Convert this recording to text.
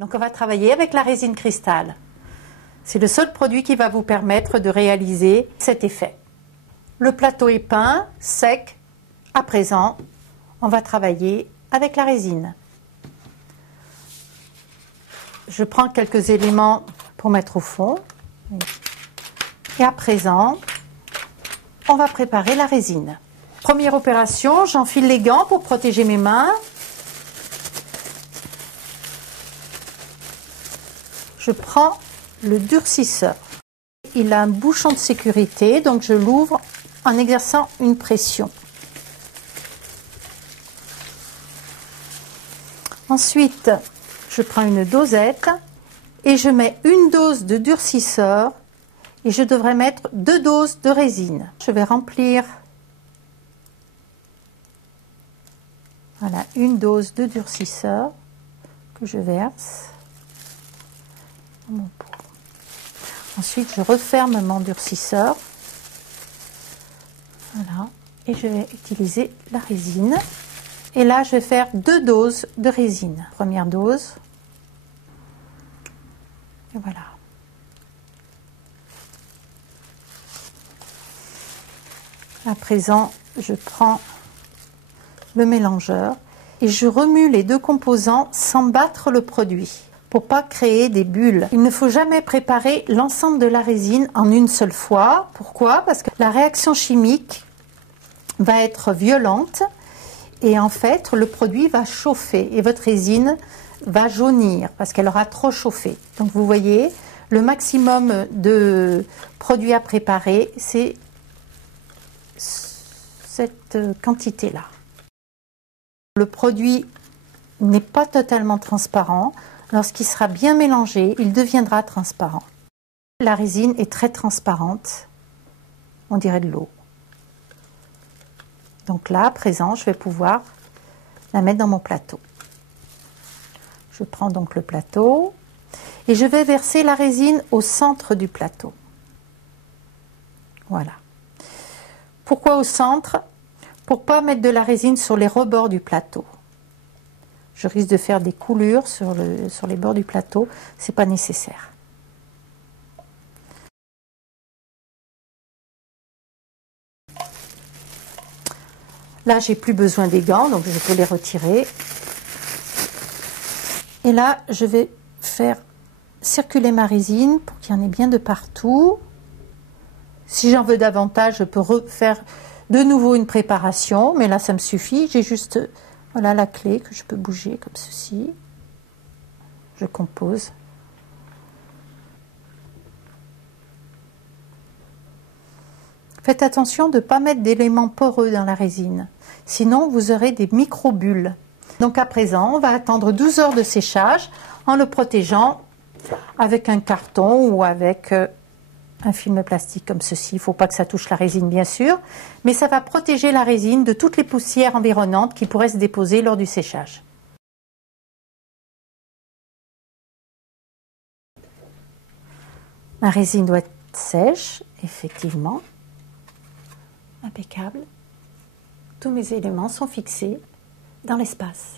Donc on va travailler avec la résine cristal. C'est le seul produit qui va vous permettre de réaliser cet effet. Le plateau est peint, sec. À présent, on va travailler avec la résine. Je prends quelques éléments pour mettre au fond. Et à présent, on va préparer la résine. Première opération, j'enfile les gants pour protéger mes mains. Je prends le durcisseur. Il a un bouchon de sécurité, donc je l'ouvre en exerçant une pression. Ensuite, je prends une dosette et je mets une dose de durcisseur et je devrais mettre 2 doses de résine. Je vais remplir une dose de durcisseur que je verse dans mon pot. Ensuite, je referme mon durcisseur. Voilà. Et je vais utiliser la résine. Et là, je vais faire 2 doses de résine. Première dose. Et voilà. À présent, je prends le mélangeur et je remue les 2 composants sans battre le produit pour pas créer des bulles. Il ne faut jamais préparer l'ensemble de la résine en une seule fois. Pourquoi? Parce que la réaction chimique va être violente et en fait le produit va chauffer et votre résine va jaunir parce qu'elle aura trop chauffé. Donc vous voyez, le maximum de produits à préparer, c'est cette quantité-là. Le produit n'est pas totalement transparent. Lorsqu'il sera bien mélangé, il deviendra transparent. La résine est très transparente, on dirait de l'eau. Donc là, à présent, je vais pouvoir la mettre dans mon plateau. Je prends donc le plateau et je vais verser la résine au centre du plateau. Voilà. Pourquoi au centre? Pour ne pas mettre de la résine sur les rebords du plateau. Je risque de faire des coulures sur les bords du plateau, ce n'est pas nécessaire. Là, j'ai plus besoin des gants, donc je peux les retirer. Et là, je vais faire circuler ma résine pour qu'il y en ait bien de partout. Si j'en veux davantage, je peux refaire de nouveau une préparation, mais là, ça me suffit. J'ai juste voilà, la clé que je peux bouger comme ceci. Je compose. Faites attention de ne pas mettre d'éléments poreux dans la résine, sinon vous aurez des micro-bulles. Donc à présent, on va attendre 12 heures de séchage en le protégeant avec un carton ou avec un film plastique comme ceci. Il ne faut pas que ça touche la résine bien sûr, mais ça va protéger la résine de toutes les poussières environnantes qui pourraient se déposer lors du séchage. Ma résine doit être sèche, effectivement. Impeccable. Tous mes éléments sont fixés dans l'espace.